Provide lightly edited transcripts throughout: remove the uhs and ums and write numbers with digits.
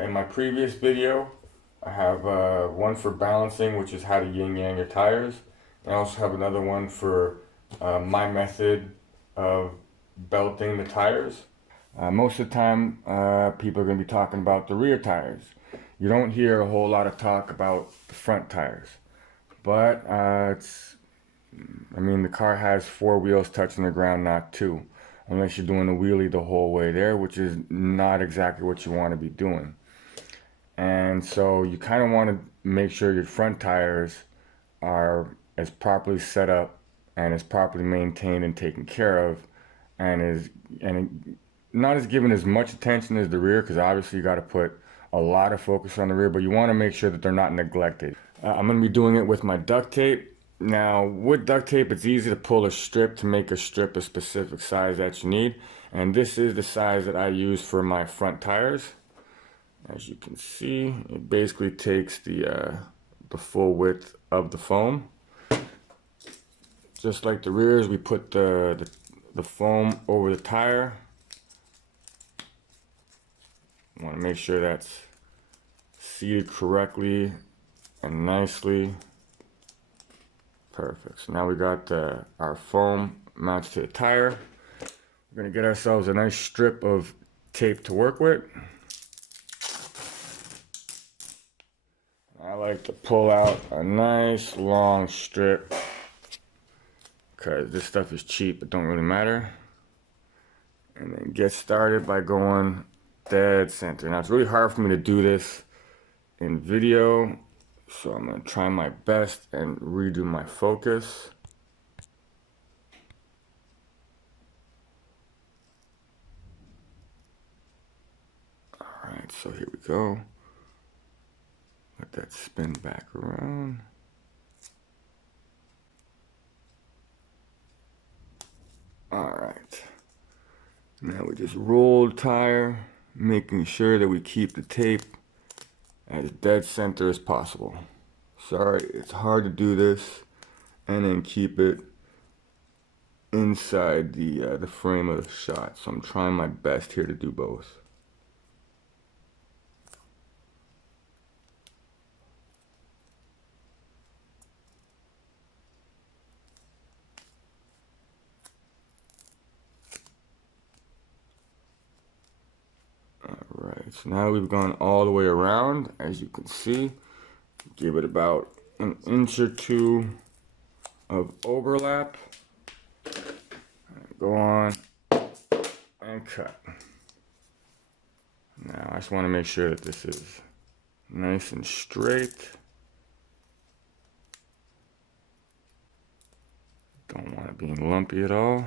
In my previous video, I have one for balancing, which is how to yin-yang your tires. And I also have another one for my method of belting the tires. Most of the time, people are going to be talking about the rear tires. You don't hear a whole lot of talk about the front tires. But the car has four wheels touching the ground, not two. Unless you're doing a wheelie the whole way there, which is not exactly what you want to be doing. And so you kind of want to make sure your front tires are as properly set up and as properly maintained and taken care of, and not as given as much attention as the rear, because obviously you got to put a lot of focus on the rear, but you want to make sure that they're not neglected. I'm going to be doing it with my duct tape. Now, with duct tape, it's easy to pull a strip to make a strip a specific size that you need. And this is the size that I use for my front tires. As you can see, it basically takes the full width of the foam. Just like the rears, we put the foam over the tire. You want to make sure that's seated correctly and nicely. Perfect. So now we got our foam mounted to the tire. We're going to get ourselves a nice strip of tape to work with. I like to pull out a nice long strip because this stuff is cheap, it don't really matter. And then get started by going dead center. Now it's really hard for me to do this in video, so I'm going to try my best and redo my focus. Alright, so here we go. Let that spin back around. Alright. Now we just roll the tire, making sure that we keep the tape as dead center as possible. Sorry, it's hard to do this and then keep it inside the frame of the shot. So I'm trying my best here to do both. Alright, so now we've gone all the way around, as you can see. Give it about an inch or two of overlap. Go on and cut. Now I just want to make sure that this is nice and straight. Don't want it being lumpy at all.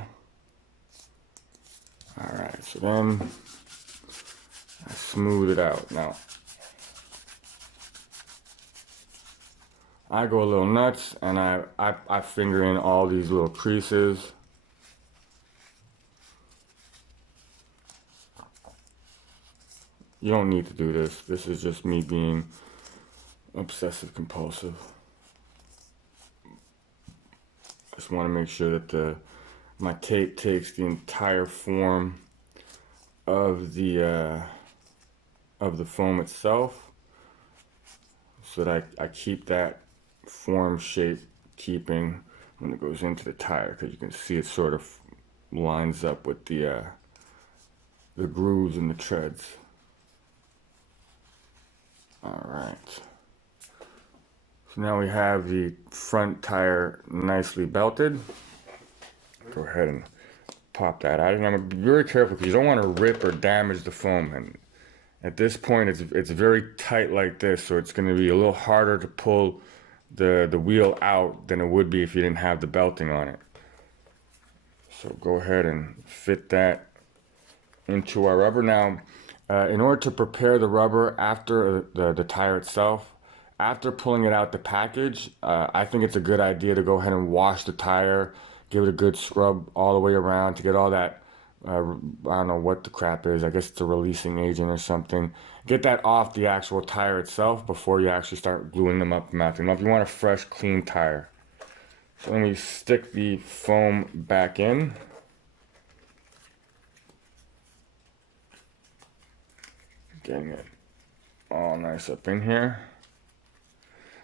Alright, so then I smooth it out. Now, I go a little nuts and I finger in all these little creases. You don't need to do this. This is just me being obsessive compulsive. Just want to make sure that my tape takes the entire form of the foam itself, so that I keep that form shape keeping when it goes into the tire, because you can see it sort of lines up with the grooves and the treads. Alright, so now we have the front tire nicely belted. Go ahead and pop that out. And I'm going to be very careful because you don't want to rip or damage the foam. And at this point, it's very tight like this, so it's going to be a little harder to pull the wheel out than it would be if you didn't have the belting on it. So go ahead and fit that into our rubber. Now, in order to prepare the rubber after the tire itself, after pulling it out the package, I think it's a good idea to go ahead and wash the tire, give it a good scrub all the way around to get all that, I don't know what the crap is, I guess it's a releasing agent or something. Get that off the actual tire itself before you actually start gluing them up and mounting them up. You want a fresh, clean tire. So then we stick the foam back in. Getting it all nice up in here.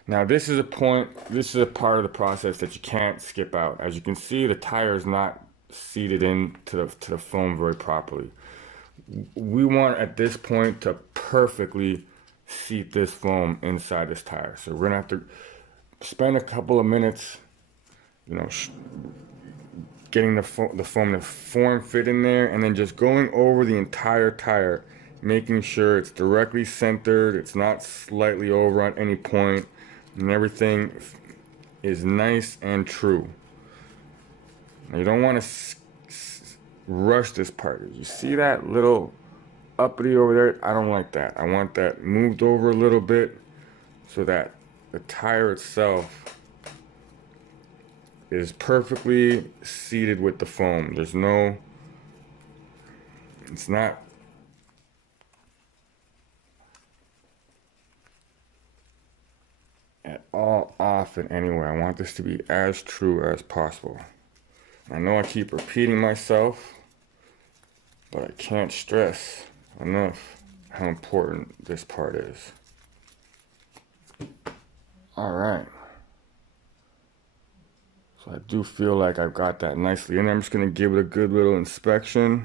Now this is a part of the process that you can't skip out. As you can see, the tire is not seated into the foam very properly. We want at this point to perfectly seat this foam inside this tire. So we're gonna have to spend a couple of minutes, you know, getting the foam to form fit in there, and then just going over the entire tire, making sure it's directly centered, it's not slightly over on any point, and everything is nice and true. Now you don't want to rush this part. You see that little uppity over there? I don't like that. I want that moved over a little bit so that the tire itself is perfectly seated with the foam. It's not at all off in any way. I want this to be as true as possible. I know I keep repeating myself, but I can't stress enough how important this part is. All right. So I do feel like I've got that nicely in there. I'm just gonna give it a good little inspection.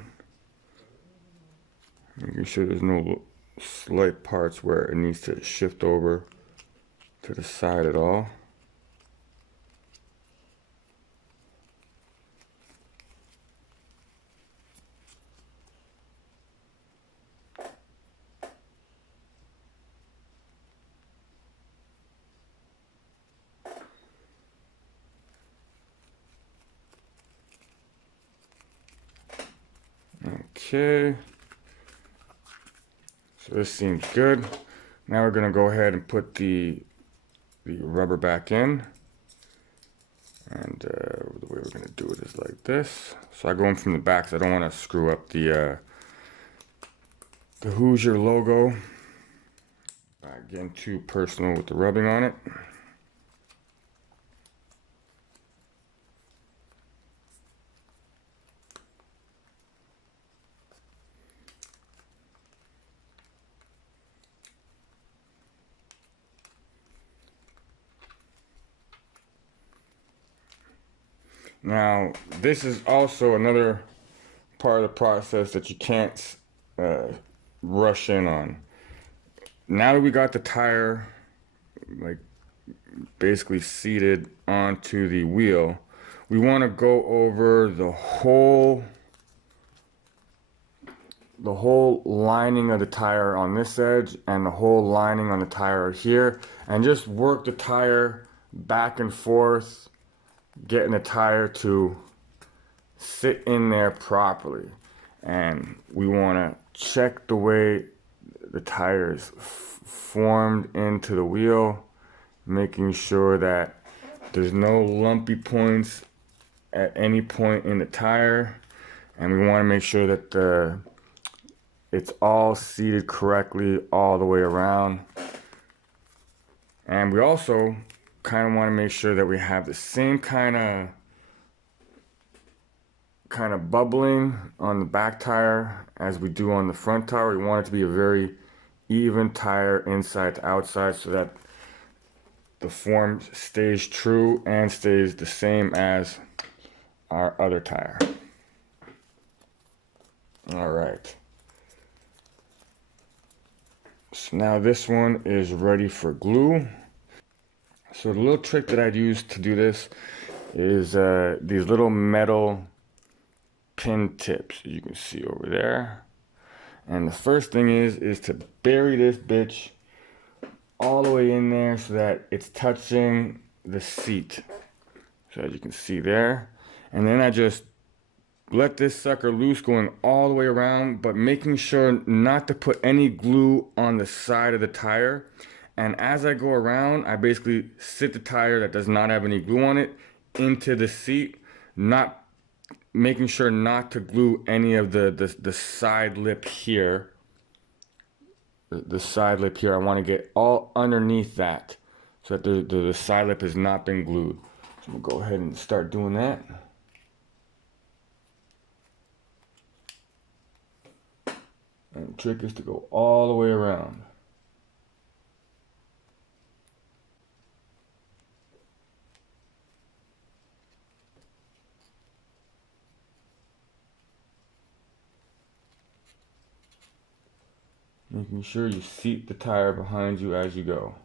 Making sure there's no slight parts where it needs to shift over to the side at all. Okay, so this seems good. Now we're gonna go ahead and put the rubber back in, and the way we're gonna do it is like this. So I go in from the back, so I don't want to screw up the Hoosier logo. Getting too personal with the rubbing on it. Now, this is also another part of the process that you can't rush in on. Now that we got the tire like basically seated onto the wheel, we want to go over the whole lining of the tire on this edge and the whole lining on the tire here, and just work the tire back and forth, getting the tire to sit in there properly. And we want to check the way the tire is formed into the wheel, making sure that there's no lumpy points at any point in the tire, and we want to make sure that it's all seated correctly all the way around. And we also kind of want to make sure that we have the same kind of bubbling on the back tire as we do on the front tire. We want it to be a very even tire inside to outside, so that the form stays true and stays the same as our other tire. All right. So now this one is ready for glue. So the little trick that I'd use to do this is these little metal pin tips, as you can see over there. And the first thing is to bury this bitch all the way in there so that it's touching the seat. So as you can see there. And then I just let this sucker loose, going all the way around, but making sure not to put any glue on the side of the tire. And as I go around, I basically sit the tire that does not have any glue on it into the seat, not making sure not to glue any of the side lip here. The side lip here, I want to get all underneath that so that the side lip has not been glued. So I'm gonna go ahead and start doing that. And the trick is to go all the way around. Making sure you seat the tire behind you as you go.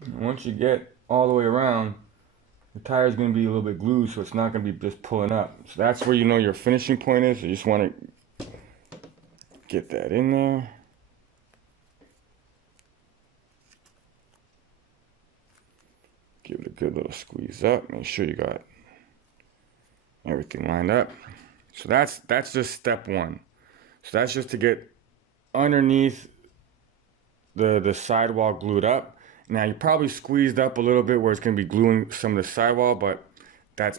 And once you get all the way around, the tire is going to be a little bit glued, so it's not going to be just pulling up. So that's where you know your finishing point is. You just want to get that in there. Give it a good little squeeze up. Make sure you got everything lined up. So that's just step one. So that's just to get underneath the sidewall glued up. Now you probably squeezed up a little bit where it's going to be gluing some of the sidewall, but that's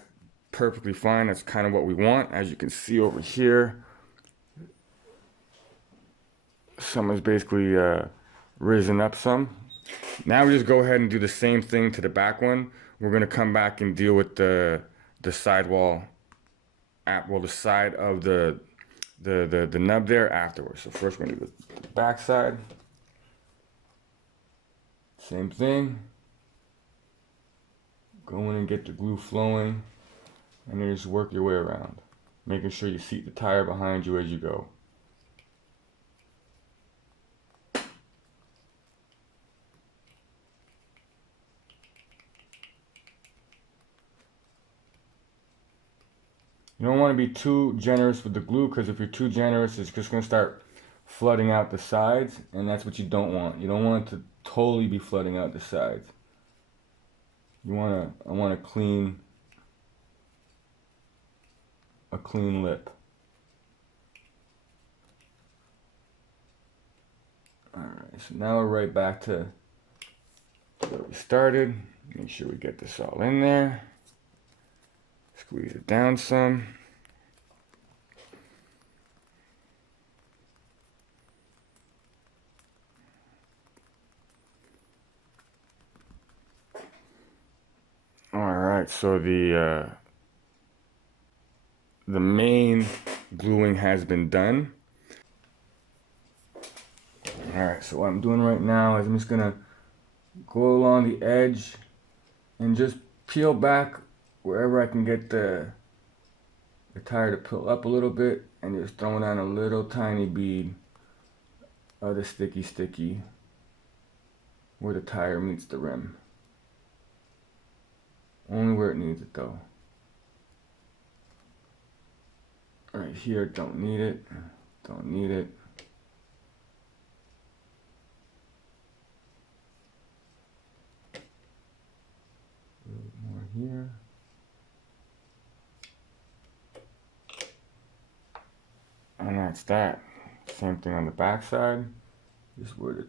perfectly fine. That's kind of what we want. As you can see over here, some is basically risen up some. Now we just go ahead and do the same thing to the back one. We're going to come back and deal with the sidewall the side of the nub there afterwards. So first we're going to do the back side. Same thing. Go in and get the glue flowing, and then just work your way around, making sure you seat the tire behind you as you go. You don't want to be too generous with the glue, because if you're too generous, it's just going to start flooding out the sides, and that's what you don't want. You don't want it to totally be flooding out the sides. I want a clean lip. Alright, so now we're right back to where we started. Make sure we get this all in there. Squeeze it down some. Alright, so the main gluing has been done. Alright, so what I'm doing right now is I'm just gonna go along the edge and just peel back wherever I can get the tire to peel up a little bit, and just throwing down a little tiny bead of the sticky where the tire meets the rim. Only where it needs it though. Right here, don't need it. Don't need it. A little more here. And that's that. Same thing on the back side. Just where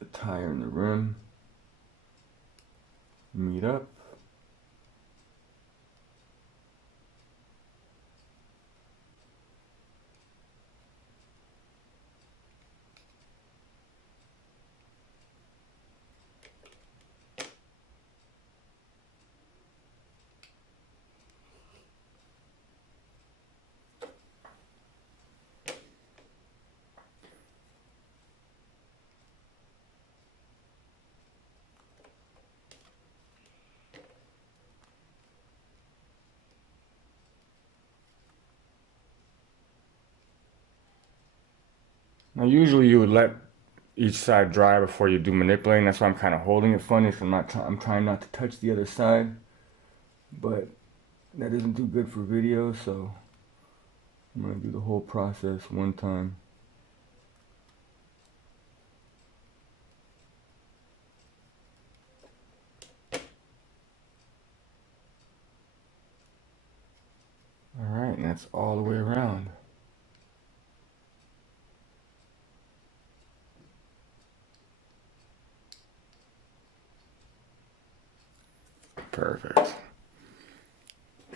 the tire and the rim meet up. Now usually you would let each side dry before you do manipulating. That's why I'm kind of holding it funny, so I'm trying not to touch the other side. But that isn't too good for video, so I'm gonna do the whole process one time. Alright, and that's all the way around. Perfect.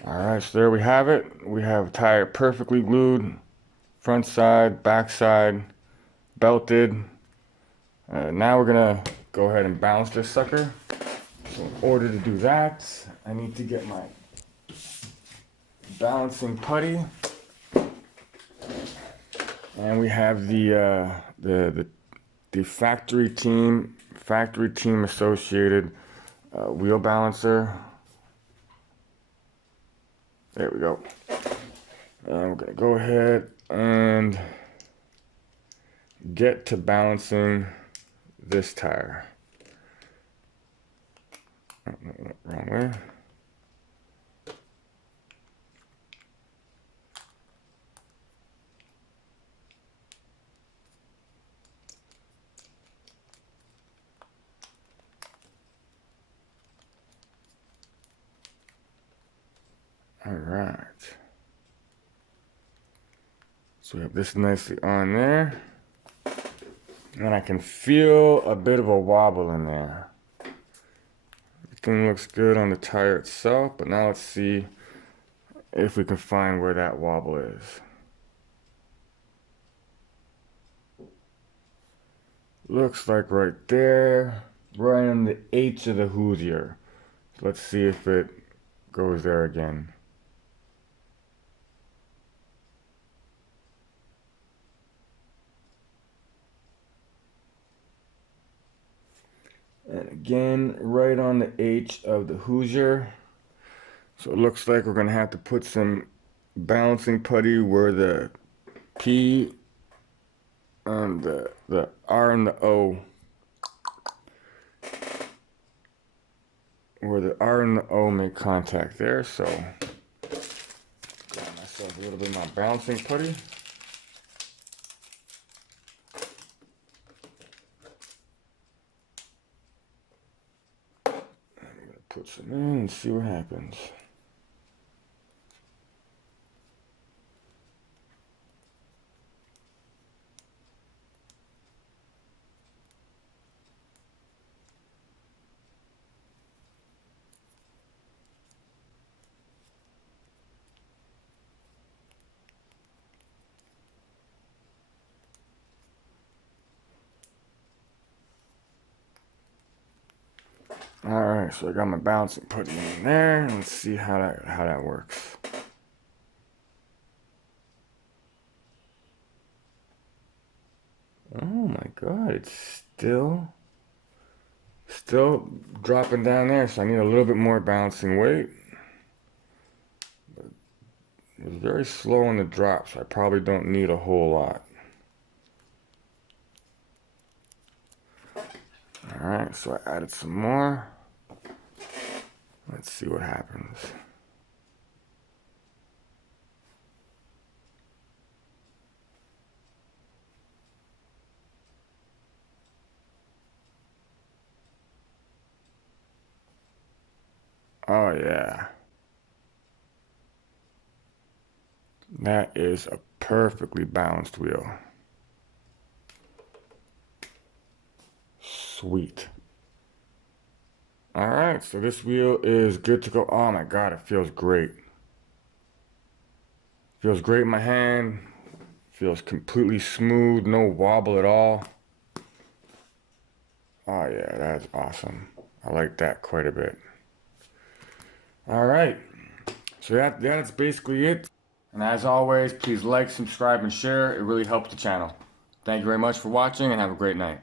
Alright, so there we have it. We have tire perfectly glued, front side, back side, belted. Now we're gonna go ahead and balance this sucker. So in order to do that, I need to get my balancing putty. And we have the factory team associated wheel balancer. There we go. And we're gonna go ahead and get to balancing this tire. Oh, no, wrong way. All right. So we have this nicely on there. And I can feel a bit of a wobble in there. Everything looks good on the tire itself, but now let's see if we can find where that wobble is. Looks like right there, right on the H of the Hoosier. So let's see if it goes there again. And again, right on the H of the Hoosier. So it looks like we're gonna have to put some balancing putty where the P and the R and the O, where the R and the O make contact there. So grab myself a little bit of my balancing putty. I'm gonna put some in and see what happens. Alright, so I got my balancing putty in there. Let's see how that works. Oh my god, it's still dropping down there, so I need a little bit more balancing weight. But it was very slow on the drop, so I probably don't need a whole lot. Alright, so I added some more. Let's see what happens. Oh yeah. That is a perfectly balanced wheel. Sweet. Alright, so this wheel is good to go. Oh my god, it feels great. Feels great in my hand. Feels completely smooth, no wobble at all. Oh yeah, that's awesome. I like that quite a bit. Alright, so that's basically it. And as always, please like, subscribe, and share. It really helps the channel. Thank you very much for watching and have a great night.